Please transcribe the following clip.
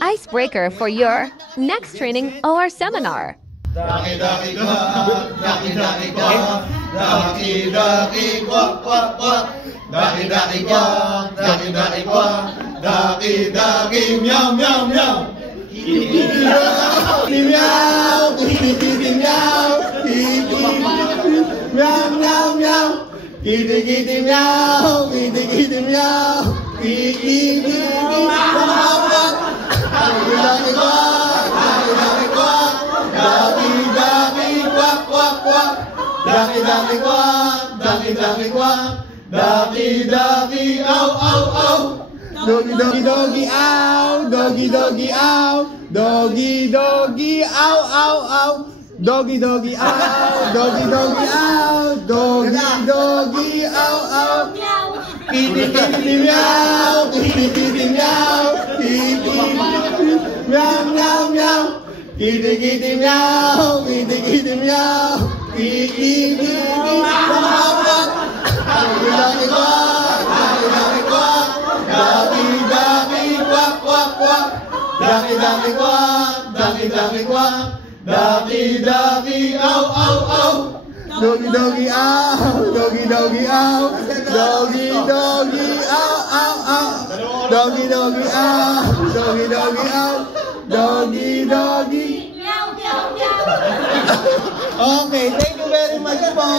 icebreaker for your next training or seminar. Daki daki quack, daki daki quack, daki daki quack quack quack, daki daki quack, daki daki quack, daki daki meow meow meow. Meow, meow, meow, meow, meow. Kitty kitty meow, kitty kitty meow, kitty kitty meow. Daki daki quack, daki daki quack, daki daki quack quack quack, daki daki quack, daki daki quack, daki daki ow ow ow. Doggy doggy doggy ow, doggy doggy ow, doggy doggy ow ow ow. Doggy doggy ow, doggy doggy ow, doggy doggy ow ow. Kitty kitty meow, kitty kitty meow, kitty meow meow meow. Kitty kitty meow, kitty kitty meow, kitty kitty meow. Doggy doggy quack, doggy doggy quack, doggy doggy quack quack quack, doggy doggy quack, doggy doggy quack. Doggy doggy ow ow ow. Doggy doggy ow, doggy doggy ow, doggy doggy ow ow ow. Doggy doggy ow, doggy doggy ow, doggy doggy. Okay, thank you very much po.